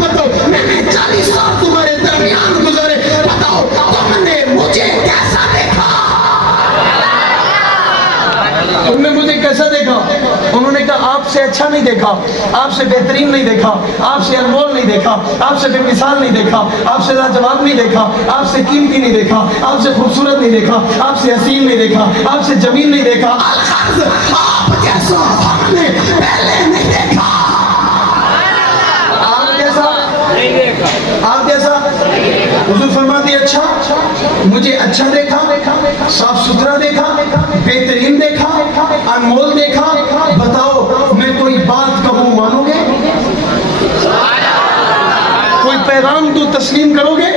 بتاؤ میں نے 40 سال تمہارے درمیان گزارے، بتاؤ تم نے مجھے کیسا دیکھا؟ تم نے مجھے کیسا دیکھا؟ انہوں نے کہا آپ سے اچھا نہیں دیکھا، آپ سے بہترین نہیں دیکھا، آپ سے انمول نہیں دیکھا، آپ سے بے مثال نہیں دیکھا، آپ سے لاجواب نہیں دیکھا، آپ سے قیمتی نہیں دیکھا، آپ سے خوبصورت نہیں دیکھا، آپ سے حسین نہیں دیکھا، آپ سے جمیل نہیں دیکھا، آپ جیسا ہم نے پہلے نہیں دیکھا۔ آپ جیسا نہیں دیکھا، آپ جیسا۔ حضور فرماتے ہیں اچھا، مجھے اچھا دیکھا، صاف ستھرا دیکھا، بہترین دیکھا، انمول دیکھا، بتاؤ میں کوئی بات کہوں مانو گے؟ کوئی پیغام تو تسلیم کرو گے؟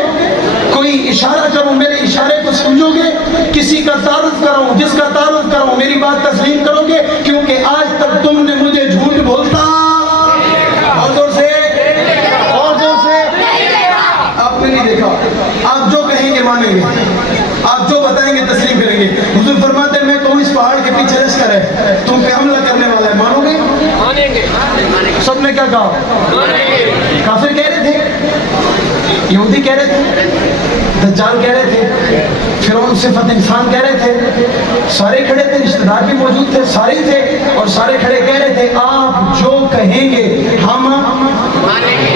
کوئی اشارہ کروں میرے اشارے کو سمجھو گے؟ کسی کا تعارف کراؤں، جس کا تعارف کراؤں میری بات تسلیم کرو گے؟ کیونکہ آج تک تم نے مجھے جھوٹ بولتا اور زور سے آپ نے نہیں دیکھا۔ آپ جو کہیں گے مانیں گے، آپ جو بتائیں گے تسلیم کریں گے۔ حضور فرماتے ہیں میں کہوں اس پہاڑ کے پیچھے لشکر ہے، تم پہ حملہ کرنے والا ہے، مانو گے؟ مانیں گے۔ سب نے کیا کہا؟ کافر کہہ رہے تھے، یہودی کہہ رہے تھے، دجال کہہ رہے تھے، فرعون صفت انسان کہہ رہے تھے، سارے کھڑے تھے، رشتہ دار بھی موجود تھے، سارے تھے، اور سارے کھڑے کہہ رہے تھے آپ جو کہیں گے ہم مانیں گے۔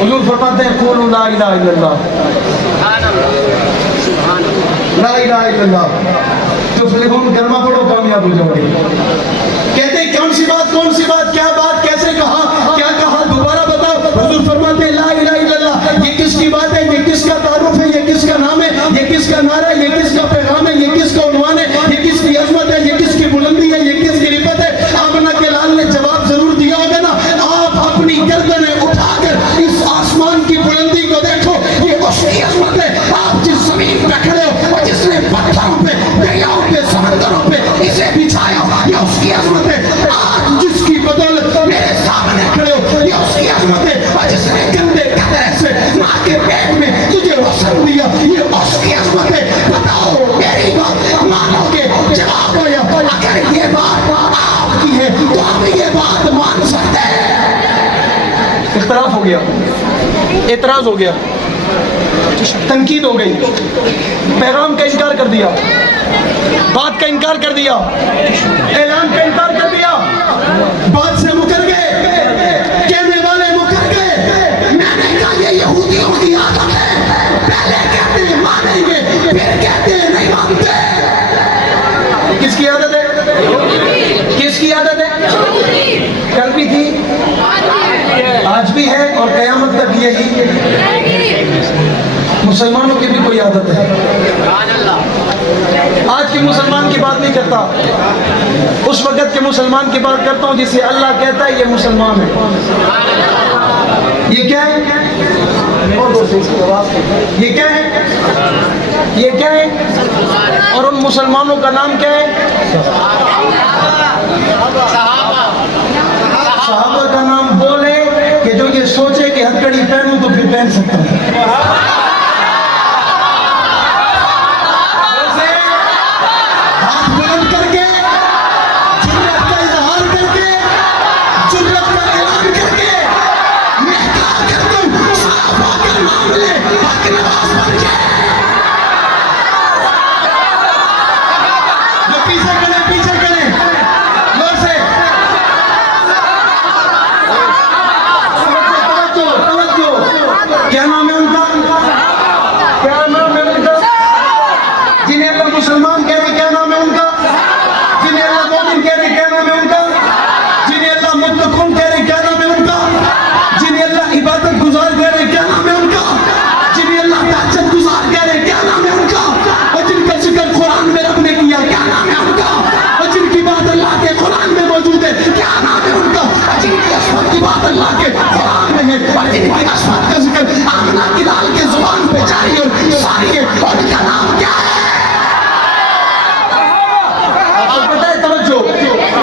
حضور فرماتے ہیں قولوا لا الہ الا اللہ، لا الہ الا اللہ تفلحون، کلمہ پڑھو کامیاب ہو جاؤ گے۔ کہتے ہیں کون سی بات، کیا بات، کیسے کہا، کیا کہا، دوبارہ بتاؤ۔ حضور فرماتے ہیں لا الہ الا اللہ، یہ کس کی بات ہے، یہ کس کا تعارف ہے، یہ کس کا نام ہے، یہ کس کا نعرہ ہے، یہ کس کا پیغام ہے، یہ کس کا عنوان ہے، یہ کس کی عظمت ہے، یہ کس کی بلندی ہے، یہ کس کی رفت ہے؟ آمنہ کے لال نے جواب ضرور دیا ہوگا نا۔ آپ اپنی گردنیں اٹھا کر اس آسمان کی بلندی کو دیکھو، یہ اس کی عظمت ہے۔ آپ جس زمین پہ کھڑے ہو اور جس نے پتھروں پہ، دریاؤں پہ، سمندروں پہ اسے بچھایا، یہ اس کی عظمت ہے۔ آج جس کی بدولت میرے سامنے کھڑے ہو، یہ اس کی عظمت ہے۔ اور جس نے گندے قطرے سے ماں کے پیٹ میں تجھے وصل دیا، یہ اس کی عظمت ہے۔ بتاؤ میری بات مانو گے؟ جواب ہو یا اگر یہ بات آپ کی ہے تو ہم یہ بات مان سکتے ہیں۔ اختلاف ہو گیا، اعتراض ہو گیا، تنقید ہو گئی، پیغام کا انکار کر دیا، بات کا انکار کر دیا، اعلان کا انکار کر دیا، بات سے مکر گئے، کہنے والے مکر گئے۔ میں نے کہا یہ یہودیوں کی عادت ہے، پہلے کہتے ہیں مانیں گے، پھر کہتے ہیں نہیں مانتے۔ کس کی عادت ہے؟ کس کی عادت ہے؟ کل بھی تھی، آج بھی ہے، اور قیامت تک یہی۔ مسلمانوں کی بھی کوئی عادت ہے۔ آج کے مسلمان کی بات نہیں کرتا، اس وقت کے مسلمان کی بات کرتا ہوں جسے اللہ کہتا ہے یہ مسلمان ہے۔ یہ کیا ہے؟ یہ کیا ہے؟ یہ کیا ہے؟ اور ان مسلمانوں کا نام کیا ہے؟ صحابہ کا نام بولے کہ جو یہ سوچے کہ ہتھکڑی پہنوں تو پھر پہن سکتا ہوں۔ مسلمان کہہ رہے کیا نام ہے ان کا؟ جنہیں اللہ مومن کہہ رہے کیا نام ہے ان کا؟ جنہیں اللہ متقون کہہ رہے کیا نام ہے ان کا؟ جنہیں اللہ عبادت گزار کہہ رہے کیا نام ہے ان کا؟ جنہیں اللہ تہجد گزار کہہ رہے کیا نام ہے ان کا؟ اور جن کا ذکر قرآن میں رب نے کیا کیا نام ہے ان کا؟ اور جن کی بات اللہ کے قرآن میں موجود ہے کیا نام ہے ان کا؟ اور جن کی عصمت کی بات اللہ کے قرآن میں ہے، اور جن کی عصمت کا ذکر آمنہ کی لال کے زبان پہ جاری اور ساری ہے، اور ان کا نام کیا ہے؟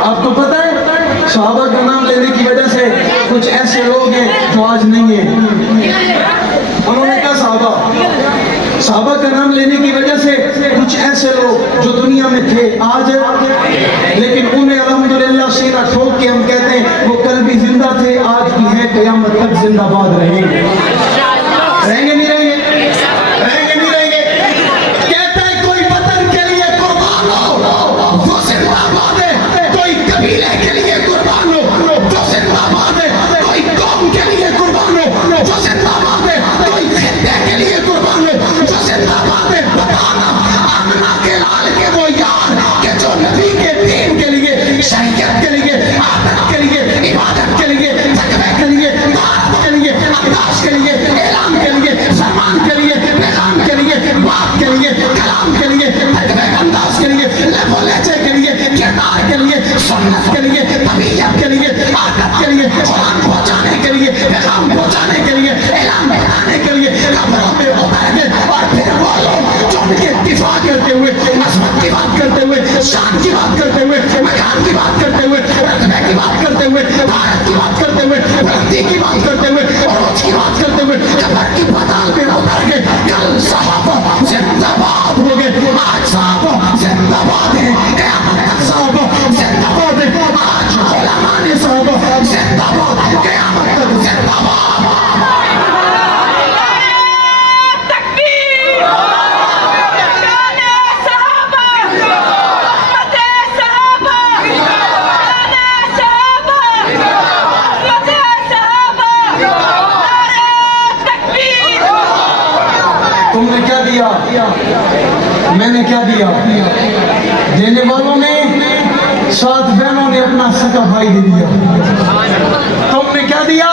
آپ کو پتہ ہے صحابہ کا نام لینے کی وجہ سے کچھ ایسے لوگ ہیں جو آج نہیں ہیں۔ انہوں نے کہا صحابہ کا نام لینے کی وجہ سے کچھ ایسے لوگ جو دنیا میں تھے آج، لیکن انہیں الحمدللہ سینہ ٹھوک کے ہم کہتے ہیں وہ کل بھی زندہ تھے، آج بھی ہیں، قیامت تک زندہ باد رہیں گے. رہیں گے نہیں رہیں گے؟ رہیں گے نہیں رہیں گے؟ کہتا ہے کوئی وطن کے لیے قربان ہو وہ زندہ باد ہے, کوئی قبیلے کے لیے قربان ہو وہ زندہ باد ہے, کوئی قوم کے لیے قربان ہو وہ زندہ باد ہے, کوئی خطے کے لیے قربان ہو وہ زندہ باد ہے. بتانا آمنہ کے لال کے وہ یار کہ جو نبی کے دین کے لیے, شریعت کے لیے, عادت کے لیے, عبادت کے لیے, تقوی کے لیے, طاعت کے لیے, انداز کے لیے, اعلان کے لیے, فرمان کے لیے, پیغام کے لیے, بات کے لیے, کلام کے لیے, تقوی انداز کے لیے, لب و لہجے کے لیے, کردار کے لیے, سنت کے لیے, طبیعت کے لیے, عادت کے لیے, قرآن پہنچانے کے لیے, پیغام پہنچانے کے لیے, اعلان بتانے کے لیے قبروں میں اتر گئے. اور پھر وہ لوگ جو ان کے دفاع کرتے ہوئے, عظمت کی بات کرتے ہوئے, شان کی بات کرتے ہوئے, مکان کی بات کرتے ہوئے, رتبے کی بات کرتے ہوئے, بھارت کی بات کرتے ہوئے, بلندی کی بات کرتے ہوئے, عروج کی بات کرتے ہوئے قبر کی پتال پہ اتر گئے. کل صحابہ زندہ باد ہو گئے, آج صحابہ زندہ باد ہیں, قیامت تک صحابہ زندہ باد ہیں, آج علماء نے صحابہ زندہ باد, قیامت تک زندہ باد. تم نے کیا دیا, میں نے کیا دیا, دینے والوں نے, 7 بہنوں نے اپنا سکا بھائی دے دیا. تم نے کیا دیا,